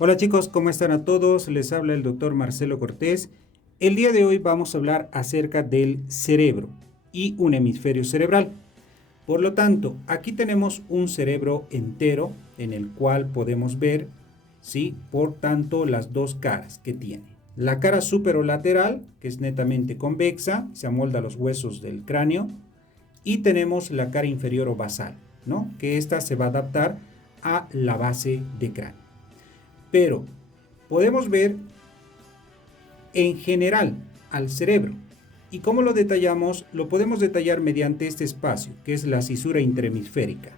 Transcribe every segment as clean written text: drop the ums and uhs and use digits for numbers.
Hola chicos, ¿cómo están a todos? Les habla el doctor Marcelo Cortés. El día de hoy vamos a hablar acerca del cerebro y un hemisferio cerebral. Por lo tanto, aquí tenemos un cerebro entero en el cual podemos ver, ¿sí? Por tanto, las dos caras que tiene. La cara superolateral, que es netamente convexa, se amolda a los huesos del cráneo, y tenemos la cara inferior o basal, ¿no? Que esta se va a adaptar a la base de cráneo. Pero podemos ver en general al cerebro. ¿Y cómo lo detallamos? Lo podemos detallar mediante este espacio, que es la cisura interhemisférica.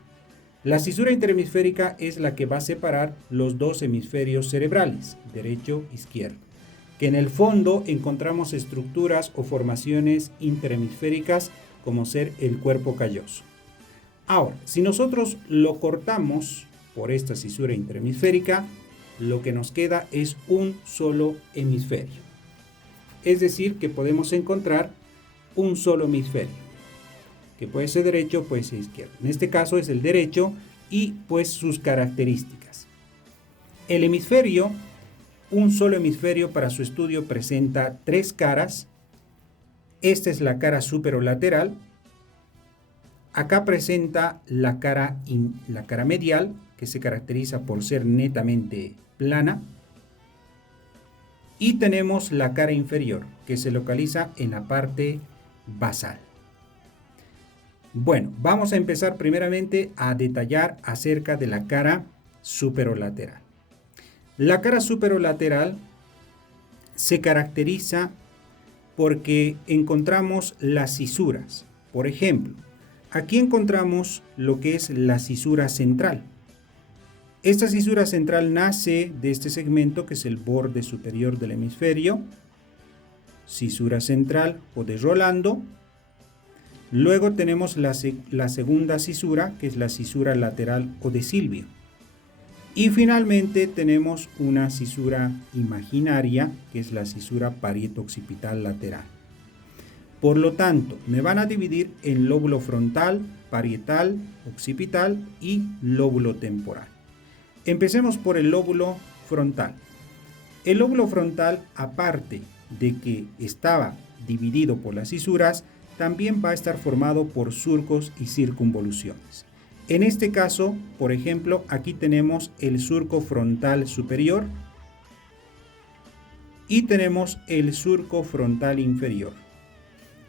La cisura interhemisférica es la que va a separar los dos hemisferios cerebrales, derecho e izquierdo, que en el fondo encontramos estructuras o formaciones interhemisféricas como ser el cuerpo calloso. Ahora, si nosotros lo cortamos por esta cisura interhemisférica, lo que nos queda es un solo hemisferio. Es decir, que podemos encontrar un solo hemisferio, que puede ser derecho, puede ser izquierdo. En este caso es el derecho y pues sus características. El hemisferio, un solo hemisferio para su estudio presenta tres caras. Esta es la cara superolateral. Acá presenta la cara medial, que se caracteriza por ser netamente plana. Y tenemos la cara inferior, que se localiza en la parte basal. Bueno, vamos a empezar primeramente a detallar acerca de la cara superolateral. La cara superolateral se caracteriza porque encontramos las cisuras. Por ejemplo, aquí encontramos lo que es la cisura central. Esta cisura central nace de este segmento que es el borde superior del hemisferio, cisura central o de Rolando. Luego tenemos la segunda cisura, que es la cisura lateral o de Silvio. Y finalmente tenemos una cisura imaginaria, que es la cisura parieto-occipital lateral. Por lo tanto, me van a dividir en lóbulo frontal, parietal, occipital y lóbulo temporal. Empecemos por el lóbulo frontal. El lóbulo frontal, aparte de que estaba dividido por las cisuras, también va a estar formado por surcos y circunvoluciones. En este caso, por ejemplo, aquí tenemos el surco frontal superior y tenemos el surco frontal inferior,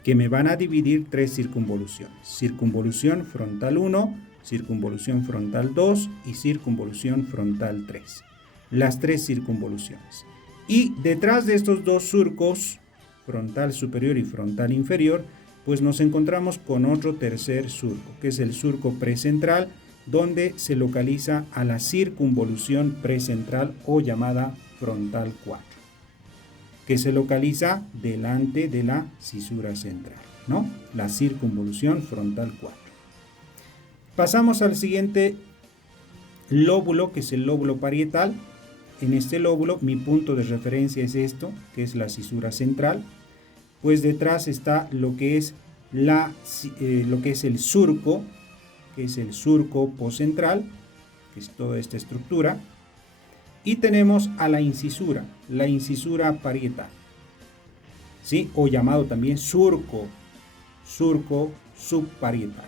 que me van a dividir tres circunvoluciones. Circunvolución frontal 1, circunvolución frontal 2 y circunvolución frontal 3. Las tres circunvoluciones. Y detrás de estos dos surcos, frontal superior y frontal inferior, pues nos encontramos con otro tercer surco, que es el surco precentral, donde se localiza a la circunvolución precentral o llamada frontal 4, que se localiza delante de la cisura central, ¿no? La circunvolución frontal 4. Pasamos al siguiente lóbulo, que es el lóbulo parietal. En este lóbulo, mi punto de referencia es esto, que es la cisura central. Pues detrás está lo que es el surco, que es el surco poscentral, que es toda esta estructura. Y tenemos a la incisura parietal, ¿sí? O llamado también surco subparietal.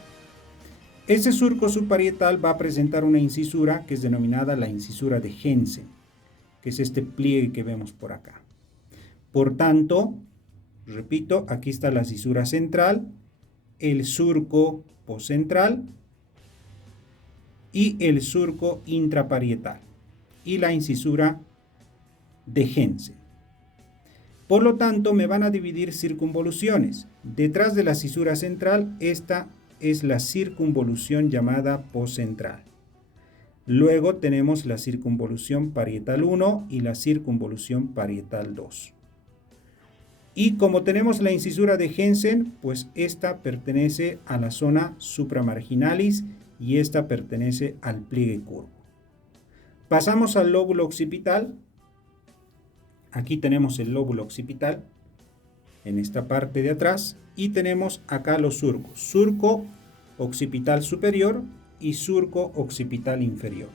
Ese surco subparietal va a presentar una incisura que es denominada la incisura de Jensen, que es este pliegue que vemos por acá. Por tanto, repito, aquí está la cisura central, el surco poscentral y el surco intraparietal y la incisura de Jensen. Por lo tanto, me van a dividir circunvoluciones. Detrás de la cisura central, esta es la circunvolución llamada poscentral. Luego tenemos la circunvolución parietal 1 y la circunvolución parietal 2. Y como tenemos la incisura de Jensen, pues esta pertenece a la zona supramarginalis y esta pertenece al pliegue curvo. Pasamos al lóbulo occipital. Aquí tenemos el lóbulo occipital en esta parte de atrás y tenemos acá los surcos. Surco occipital superior y surco occipital inferior.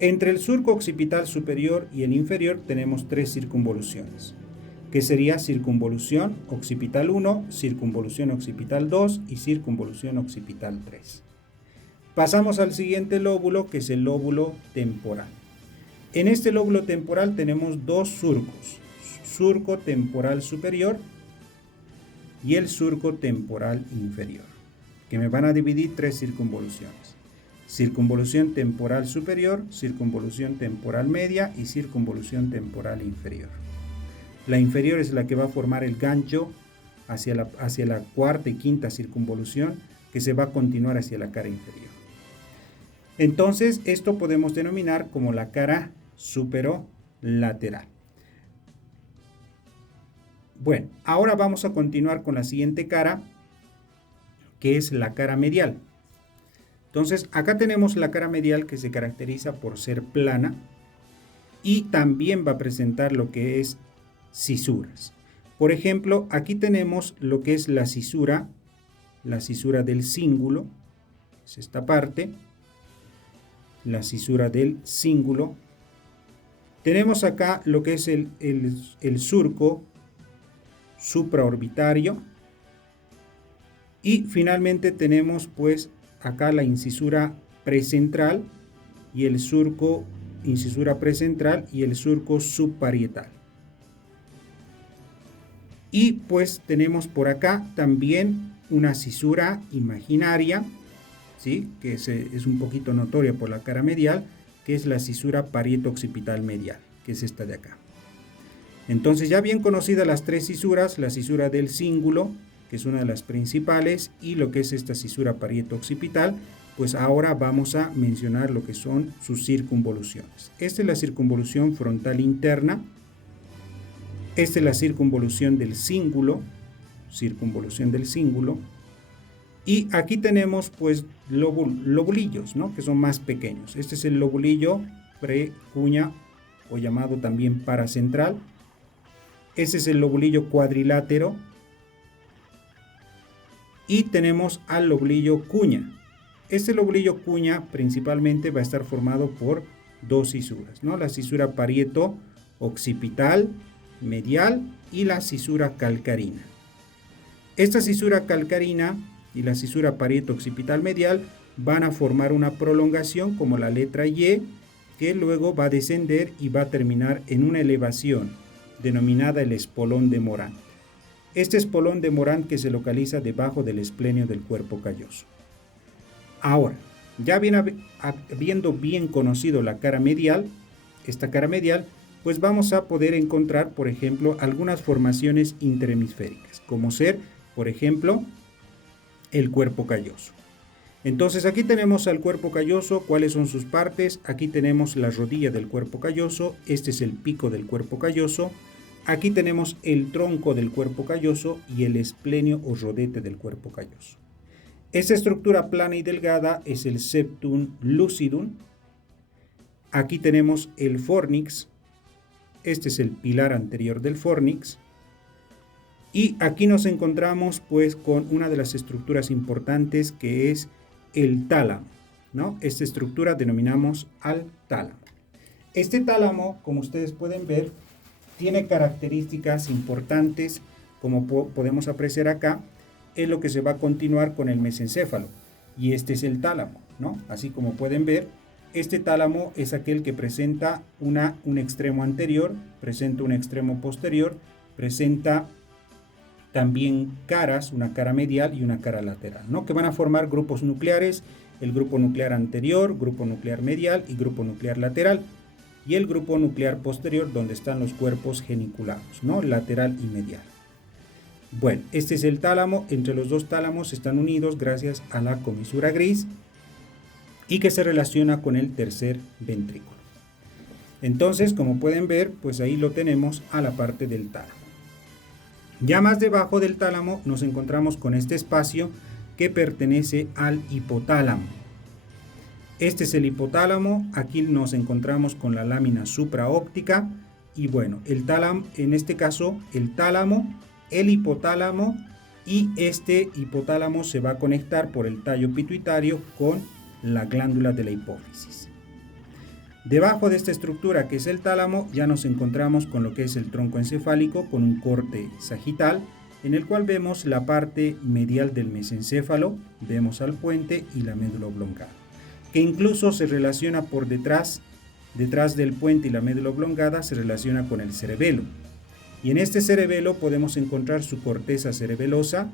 Entre el surco occipital superior y el inferior tenemos 3 circunvoluciones, que sería circunvolución occipital 1, circunvolución occipital 2 y circunvolución occipital 3. Pasamos al siguiente lóbulo, que es el lóbulo temporal. En este lóbulo temporal tenemos 2 surcos, surco temporal superior y el surco temporal inferior, que me van a dividir 3 circunvoluciones. Circunvolución temporal superior, circunvolución temporal media y circunvolución temporal inferior. La inferior es la que va a formar el gancho hacia la cuarta y quinta circunvolución, que se va a continuar hacia la cara inferior. Entonces, esto podemos denominar como la cara superolateral. Bueno, ahora vamos a continuar con la siguiente cara, que es la cara medial. Entonces, acá tenemos la cara medial, que se caracteriza por ser plana y también va a presentar lo que es cisuras. Por ejemplo, aquí tenemos lo que es la cisura del cíngulo, es esta parte, la cisura del cíngulo. Tenemos acá lo que es el surco supraorbitario y finalmente tenemos pues acá la incisura precentral y el surco incisura precentral y el surco subparietal. Y pues tenemos por acá también una cisura imaginaria, ¿sí? Que es un poquito notoria por la cara medial, que es la cisura parieto-occipital medial, que es esta de acá. Entonces, ya bien conocidas las 3 cisuras, la cisura del cíngulo, que es una de las principales, y lo que es esta cisura parieto-occipital, pues ahora vamos a mencionar lo que son sus circunvoluciones. Esta es la circunvolución frontal interna, esta es la circunvolución del cíngulo, y aquí tenemos pues lobulillos, ¿no? Que son más pequeños. Este es el lobulillo precuña o llamado también paracentral. Ese es el lobulillo cuadrilátero. Y tenemos al lobulillo cuña. Este lobulillo cuña principalmente va a estar formado por 2 cisuras, ¿no? La cisura parieto occipital medial y la cisura calcarina. Esta cisura calcarina y la cisura parieto occipital medial van a formar una prolongación como la letra Y, que luego va a descender y va a terminar en una elevación denominada el espolón de Morán. Este espolón de Morán que se localiza debajo del esplenio del cuerpo calloso. Ahora, ya habiendo bien conocido la cara medial, esta cara medial, pues vamos a poder encontrar, por ejemplo, algunas formaciones interhemisféricas, como ser, por ejemplo, el cuerpo calloso. Entonces aquí tenemos al cuerpo calloso, cuáles son sus partes. Aquí tenemos la rodilla del cuerpo calloso, este es el pico del cuerpo calloso. Aquí tenemos el tronco del cuerpo calloso y el esplenio o rodete del cuerpo calloso. Esta estructura plana y delgada es el septum lucidum. Aquí tenemos el fornix. Este es el pilar anterior del fornix. Y aquí nos encontramos pues con una de las estructuras importantes, que es el tálamo, ¿no? Esta estructura denominamos al tálamo. Este tálamo, como ustedes pueden ver, tiene características importantes, como podemos apreciar acá, es lo que se va a continuar con el mesencéfalo. Y este es el tálamo, ¿no? Así como pueden ver, este tálamo es aquel que presenta un extremo anterior, presenta un extremo posterior, presenta también caras, una cara medial y una cara lateral, ¿no? Que van a formar grupos nucleares, el grupo nuclear anterior, grupo nuclear medial y grupo nuclear lateral, y el grupo nuclear posterior donde están los cuerpos geniculados, ¿no? Lateral y medial. Bueno, este es el tálamo. Entre los 2 tálamos están unidos gracias a la comisura gris y que se relaciona con el tercer ventrículo. Entonces, como pueden ver, pues ahí lo tenemos a la parte del tálamo. Ya más debajo del tálamo nos encontramos con este espacio que pertenece al hipotálamo. Este es el hipotálamo, aquí nos encontramos con la lámina supraóptica y bueno, el tálamo, en este caso el tálamo, el hipotálamo, y este hipotálamo se va a conectar por el tallo pituitario con la glándula de la hipófisis. Debajo de esta estructura, que es el tálamo, ya nos encontramos con lo que es el tronco encefálico, con un corte sagital, en el cual vemos la parte medial del mesencéfalo, vemos al puente y la médula oblongada, que incluso se relaciona por detrás del puente y la médula oblongada, se relaciona con el cerebelo. Y en este cerebelo podemos encontrar su corteza cerebelosa,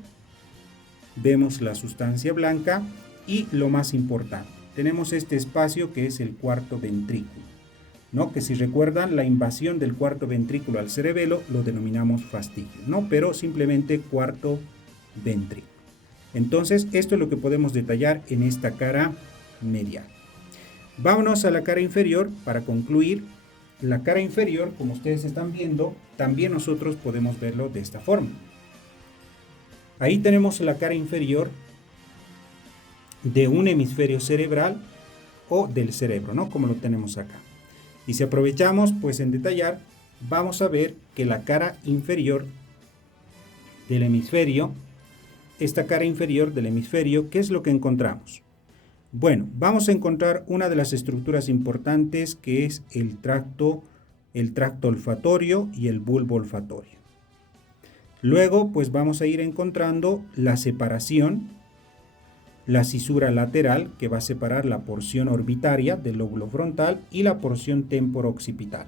vemos la sustancia blanca y lo más importante, tenemos este espacio que es el cuarto ventrículo, ¿no? Que si recuerdan, la invasión del cuarto ventrículo al cerebelo lo denominamos fascicle, ¿no? Pero simplemente cuarto ventrículo. Entonces, esto es lo que podemos detallar en esta cara medial. Vámonos a la cara inferior para concluir. La cara inferior, como ustedes están viendo, también nosotros podemos verlo de esta forma. Ahí tenemos la cara inferior de un hemisferio cerebral o del cerebro, ¿no? Como lo tenemos acá. Y si aprovechamos, pues en detallar, vamos a ver que la cara inferior del hemisferio, esta cara inferior del hemisferio, ¿qué es lo que encontramos? Bueno, vamos a encontrar una de las estructuras importantes, que es el tracto olfatorio y el bulbo olfatorio. Luego, pues vamos a ir encontrando la separación, la cisura lateral, que va a separar la porción orbitaria del lóbulo frontal y la porción temporo-occipital,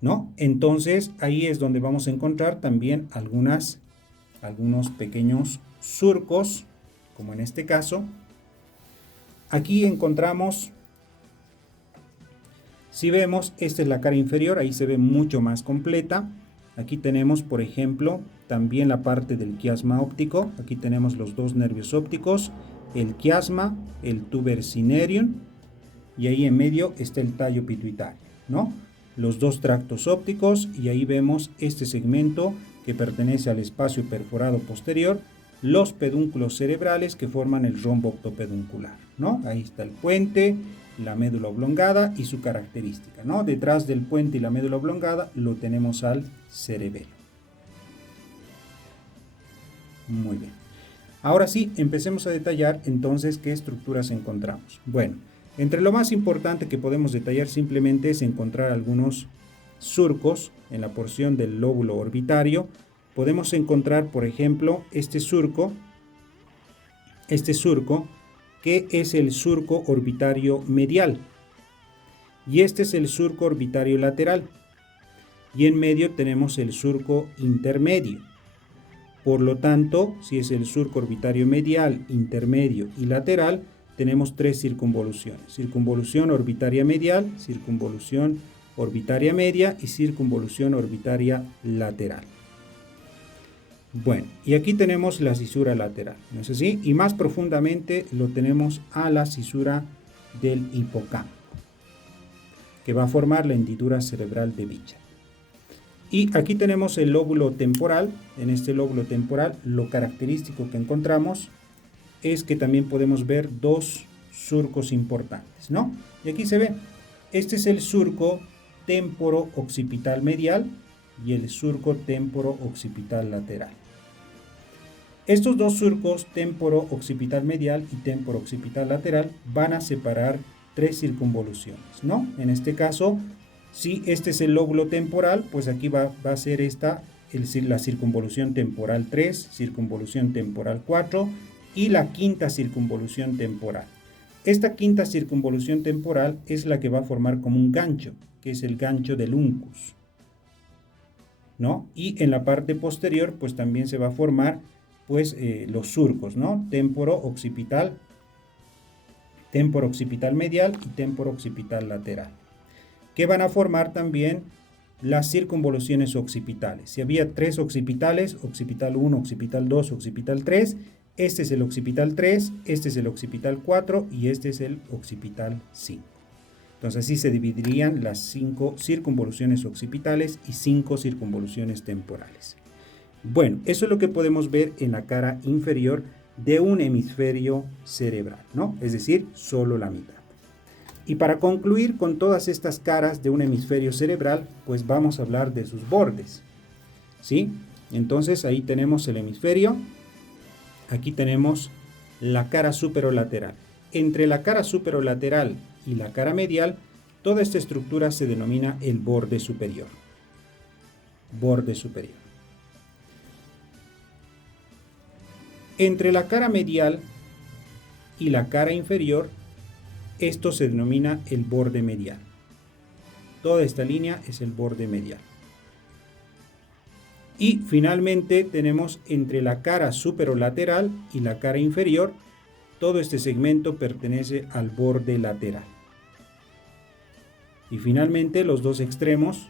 ¿no? Entonces, ahí es donde vamos a encontrar también algunos pequeños surcos, como en este caso. Aquí encontramos, si vemos, esta es la cara inferior, ahí se ve mucho más completa. Aquí tenemos, por ejemplo, también la parte del quiasma óptico. Aquí tenemos los dos nervios ópticos, el quiasma, el tuber cinereum, y ahí en medio está el tallo pituitario, ¿no? Los dos tractos ópticos, y ahí vemos este segmento que pertenece al espacio perforado posterior, los pedúnculos cerebrales que forman el rombo octopeduncular, ¿no? Ahí está el puente, la médula oblongada y su característica, ¿no? Detrás del puente y la médula oblongada lo tenemos al cerebelo. Muy bien. Ahora sí, empecemos a detallar entonces qué estructuras encontramos. Bueno, entre lo más importante que podemos detallar simplemente es encontrar algunos surcos en la porción del lóbulo orbitario. Podemos encontrar, por ejemplo, este surco, que es el surco orbitario medial, y este es el surco orbitario lateral, y en medio tenemos el surco intermedio. Por lo tanto, si es el surco orbitario medial, intermedio y lateral, tenemos tres circunvoluciones: circunvolución orbitaria medial, circunvolución orbitaria media y circunvolución orbitaria lateral. Bueno, y aquí tenemos la cisura lateral, ¿no es así? Y más profundamente lo tenemos a la cisura del hipocampo, que va a formar la hendidura cerebral de Bichat. Y aquí tenemos el lóbulo temporal. En este lóbulo temporal, lo característico que encontramos es que también podemos ver dos surcos importantes, ¿no? Y aquí se ve, este es el surco temporo-occipital medial y el surco temporo-occipital lateral. Estos dos surcos, temporo-occipital medial y temporo-occipital lateral, van a separar tres circunvoluciones, ¿no? En este caso, si este es el lóbulo temporal, pues aquí va a ser la circunvolución temporal 3, circunvolución temporal 4 y la quinta circunvolución temporal. Esta quinta circunvolución temporal es la que va a formar como un gancho, que es el gancho del uncus, ¿no? Y en la parte posterior, pues también se va a formar, pues, los surcos, ¿no? Temporo-occipital medial y temporo-occipital lateral, que van a formar también las circunvoluciones occipitales. Si había tres occipitales, occipital 1, occipital 2, occipital 3, este es el occipital 3, este es el occipital 4 y este es el occipital 5. Entonces así se dividirían las 5 circunvoluciones occipitales y 5 circunvoluciones temporales. Bueno, eso es lo que podemos ver en la cara inferior de un hemisferio cerebral, ¿no? Es decir, solo la mitad. Y para concluir con todas estas caras de un hemisferio cerebral, pues vamos a hablar de sus bordes, ¿sí? Entonces ahí tenemos el hemisferio, aquí tenemos la cara superolateral. Entre la cara superolateral y la cara medial, Toda esta estructura se denomina el borde superior. Borde superior. Entre la cara medial y la cara inferior, esto se denomina el borde medial. Toda esta línea es el borde medial. Y finalmente tenemos entre la cara superolateral y la cara inferior, todo este segmento pertenece al borde lateral. Y finalmente los dos extremos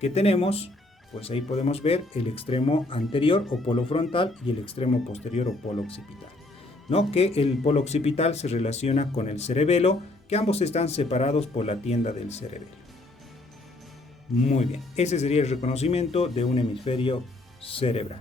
que tenemos, pues ahí podemos ver el extremo anterior o polo frontal y el extremo posterior o polo occipital, ¿no? Que el polo occipital se relaciona con el cerebelo, que ambos están separados por la tienda del cerebelo. Muy bien, ese sería el reconocimiento de un hemisferio cerebral.